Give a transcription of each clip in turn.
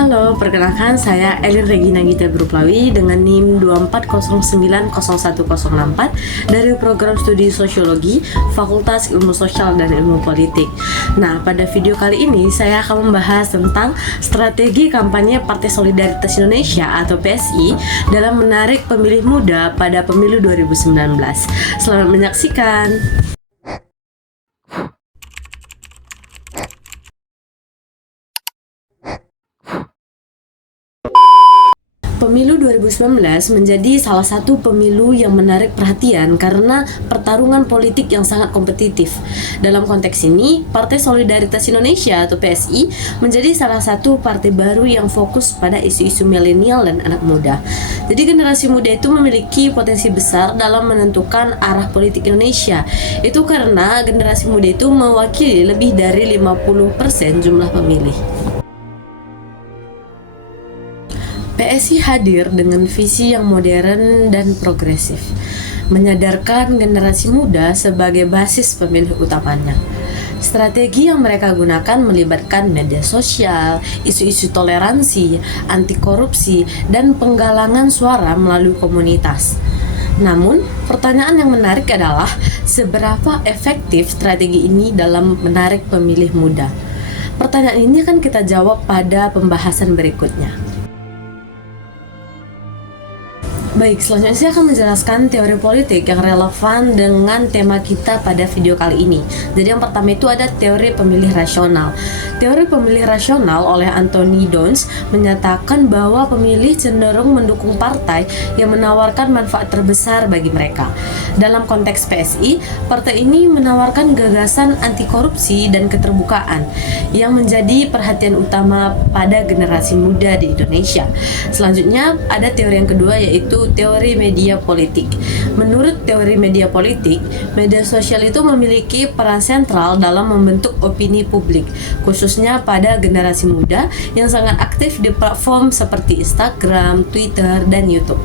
Halo, perkenalkan saya Elin Regina Gita Bruplawi dengan NIM 240901064 dari program studi Sosiologi, Fakultas Ilmu Sosial dan Ilmu Politik. Nah, pada video kali ini saya akan membahas tentang strategi kampanye Partai Solidaritas Indonesia atau PSI dalam menarik pemilih muda pada pemilu 2019. Selamat menyaksikan. Pemilu 2019 menjadi salah satu pemilu yang menarik perhatian karena pertarungan politik yang sangat kompetitif. Dalam konteks ini, Partai Solidaritas Indonesia atau PSI menjadi salah satu partai baru yang fokus pada isu-isu milenial dan anak muda. Jadi generasi muda itu memiliki potensi besar dalam menentukan arah politik Indonesia. Itu karena generasi muda itu mewakili lebih dari 50% jumlah pemilih. PSI hadir dengan visi yang modern dan progresif, menyadarkan generasi muda sebagai basis pemilih utamanya. Strategi yang mereka gunakan melibatkan media sosial, isu-isu toleransi, anti korupsi, dan penggalangan suara melalui komunitas. Namun, pertanyaan yang menarik adalah seberapa efektif strategi ini dalam menarik pemilih muda? Pertanyaan ini akan kita jawab pada pembahasan berikutnya. Baik, selanjutnya saya akan menjelaskan teori politik yang relevan dengan tema kita pada video kali ini. Jadi yang pertama itu ada teori pemilih rasional. Teori pemilih rasional oleh Anthony Dons menyatakan bahwa pemilih cenderung mendukung partai yang menawarkan manfaat terbesar bagi mereka. Dalam konteks PSI, partai ini menawarkan gagasan anti korupsi dan keterbukaan yang menjadi perhatian utama pada generasi muda di Indonesia. Selanjutnya ada teori yang kedua yaitu teori media politik. Menurut teori media politik, media sosial itu memiliki peran sentral dalam membentuk opini publik, khususnya pada generasi muda yang sangat aktif di platform seperti Instagram, Twitter, dan YouTube.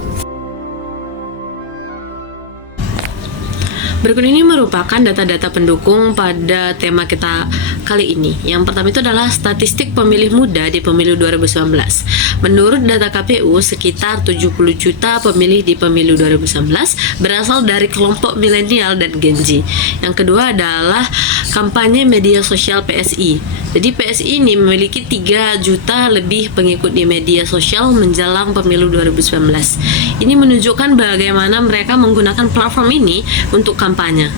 Berikut ini merupakan data-data pendukung pada tema kita kali ini. Yang pertama itu adalah statistik pemilih muda di pemilu 2019. Menurut data KPU, sekitar 70 juta pemilih di pemilu 2019 berasal dari kelompok milenial dan Gen Z. Yang kedua adalah kampanye media sosial PSI. Jadi PSI ini memiliki 3 juta lebih pengikut di media sosial menjelang pemilu 2019. Ini menunjukkan bagaimana mereka menggunakan platform ini untuk kampanye.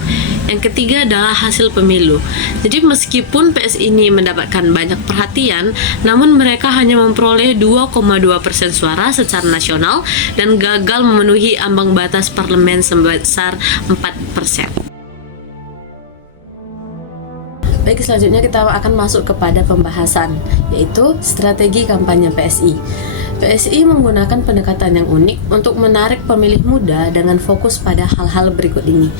Yang ketiga adalah hasil pemilu. Jadi meskipun PSI ini mendapatkan banyak perhatian, namun mereka hanya memperoleh 2,2% suara secara nasional dan gagal memenuhi ambang batas parlemen sebesar 4%. Baik, selanjutnya kita akan masuk kepada pembahasan, yaitu strategi kampanye PSI. PSI menggunakan pendekatan yang unik untuk menarik pemilih muda dengan fokus pada hal-hal berikut ini.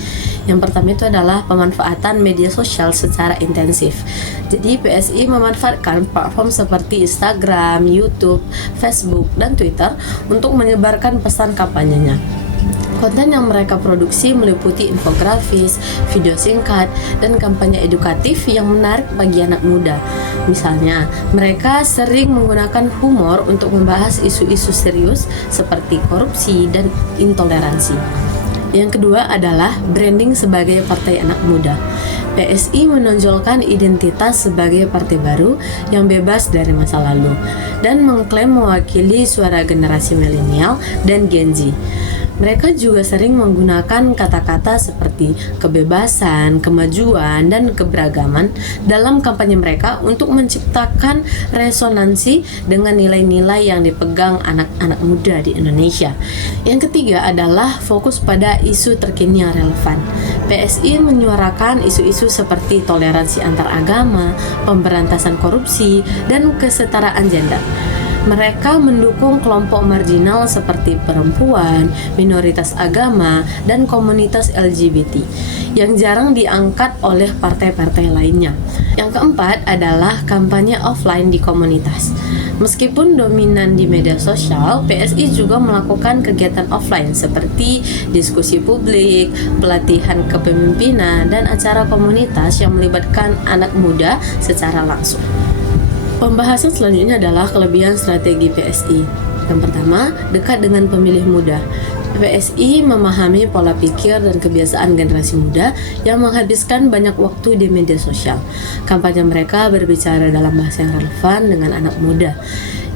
Yang pertama itu adalah pemanfaatan media sosial secara intensif. Jadi PSI memanfaatkan platform seperti Instagram, YouTube, Facebook, dan Twitter untuk menyebarkan pesan kampanyenya. Konten yang mereka produksi meliputi infografis, video singkat, dan kampanye edukatif yang menarik bagi anak muda. Misalnya, mereka sering menggunakan humor untuk membahas isu-isu serius seperti korupsi dan intoleransi. Yang kedua adalah branding sebagai partai anak muda. PSI menonjolkan identitas sebagai partai baru yang bebas dari masa lalu dan mengklaim mewakili suara generasi milenial dan Gen Z. Mereka juga sering menggunakan kata-kata seperti kebebasan, kemajuan, dan keberagaman dalam kampanye mereka untuk menciptakan resonansi dengan nilai-nilai yang dipegang anak-anak muda di Indonesia. Yang ketiga adalah fokus pada isu terkini yang relevan. PSI menyuarakan isu-isu seperti toleransi antar agama, pemberantasan korupsi, dan kesetaraan gender. Mereka mendukung kelompok marginal seperti perempuan, minoritas agama, dan komunitas LGBT yang jarang diangkat oleh partai-partai lainnya. Yang keempat adalah kampanye offline di komunitas. Meskipun dominan di media sosial, PSI juga melakukan kegiatan offline seperti diskusi publik, pelatihan kepemimpinan, dan acara komunitas yang melibatkan anak muda secara langsung. Pembahasan selanjutnya adalah kelebihan strategi PSI. Yang pertama, dekat dengan pemilih muda. PSI memahami pola pikir dan kebiasaan generasi muda yang menghabiskan banyak waktu di media sosial. Kampanye mereka berbicara dalam bahasa yang relevan dengan anak muda.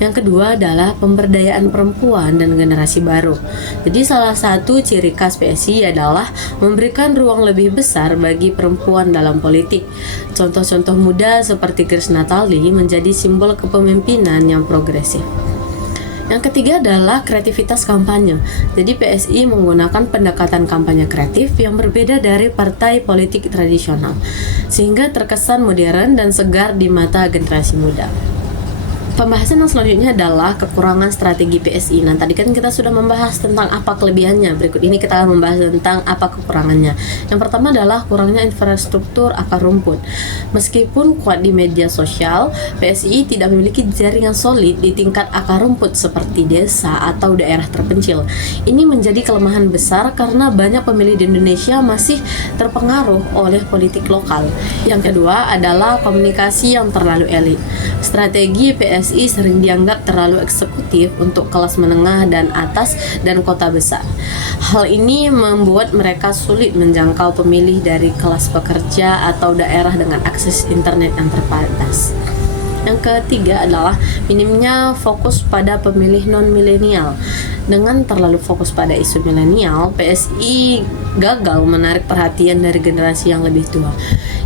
Yang kedua adalah pemberdayaan perempuan dan generasi baru. Jadi salah satu ciri khas PSI adalah memberikan ruang lebih besar bagi perempuan dalam politik. Contoh-contoh muda seperti Grace Natali menjadi simbol kepemimpinan yang progresif. Yang ketiga adalah kreativitas kampanye. Jadi PSI menggunakan pendekatan kampanye kreatif yang berbeda dari partai politik tradisional, sehingga terkesan modern dan segar di mata generasi muda. Pembahasan yang selanjutnya adalah kekurangan strategi PSI. Nah, tadi kan kita sudah membahas tentang apa kelebihannya. Berikut ini kita akan membahas tentang apa kekurangannya. Yang pertama adalah kurangnya infrastruktur akar rumput. Meskipun kuat di media sosial, PSI tidak memiliki jaringan solid di tingkat akar rumput seperti desa atau daerah terpencil. Ini menjadi kelemahan besar karena banyak pemilih di Indonesia masih terpengaruh oleh politik lokal. Yang kedua adalah komunikasi yang terlalu elit. Strategi PSI sering dianggap terlalu eksekutif untuk kelas menengah dan atas dan kota besar. Hal ini membuat mereka sulit menjangkau pemilih dari kelas pekerja atau daerah dengan akses internet yang terbatas. Yang ketiga adalah minimnya fokus pada pemilih non-milenial. Dengan terlalu fokus pada isu milenial, PSI gagal menarik perhatian dari generasi yang lebih tua,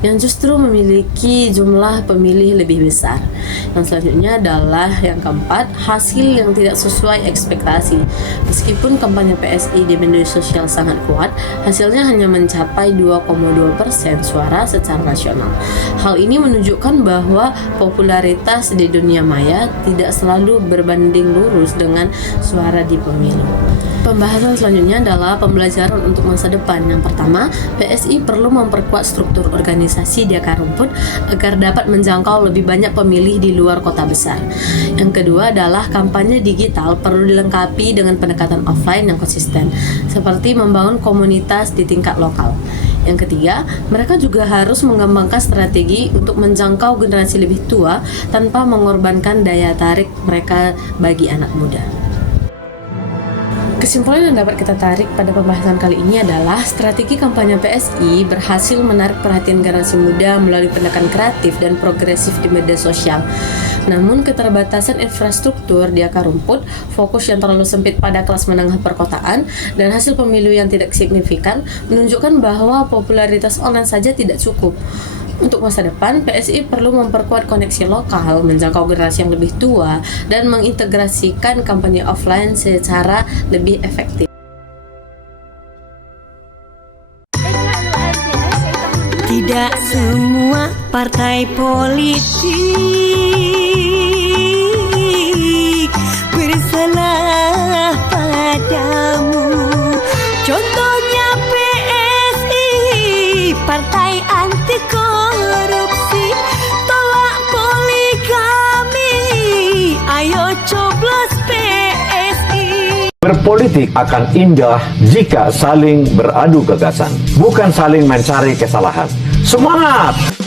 yang justru memiliki jumlah pemilih lebih besar. Yang selanjutnya adalah yang keempat, hasil yang tidak sesuai ekspektasi. Meskipun kampanye PSI di media sosial sangat kuat, hasilnya hanya mencapai 2,2% suara secara nasional. Hal ini menunjukkan bahwa popularitas di dunia maya tidak selalu berbanding lurus dengan suara di pemilu. Pembahasan selanjutnya adalah pembelajaran untuk masa depan. Yang pertama, PSI perlu memperkuat struktur organisasi di akar rumput agar dapat menjangkau lebih banyak pemilih di luar kota besar. Yang kedua adalah kampanye digital perlu dilengkapi dengan pendekatan offline yang konsisten, seperti membangun komunitas di tingkat lokal. Yang ketiga, mereka juga harus mengembangkan strategi untuk menjangkau generasi lebih tua tanpa mengorbankan daya tarik mereka bagi anak muda. Kesimpulan yang dapat kita tarik pada pembahasan kali ini adalah strategi kampanye PSI berhasil menarik perhatian generasi muda melalui pendekatan kreatif dan progresif di media sosial. Namun keterbatasan infrastruktur di akar rumput, fokus yang terlalu sempit pada kelas menengah perkotaan, dan hasil pemilu yang tidak signifikan menunjukkan bahwa popularitas online saja tidak cukup. Untuk masa depan, PSI perlu memperkuat koneksi lokal, menjangkau generasi yang lebih tua, dan mengintegrasikan kampanye offline secara lebih efektif. Tidak semua partai politik bersalah padamu. Contohnya PSI, partai anti korupsi, tolak poligami. Ayo coblos PSI. Berpolitik akan indah jika saling beradu gagasan, bukan saling mencari kesalahan. Semangat!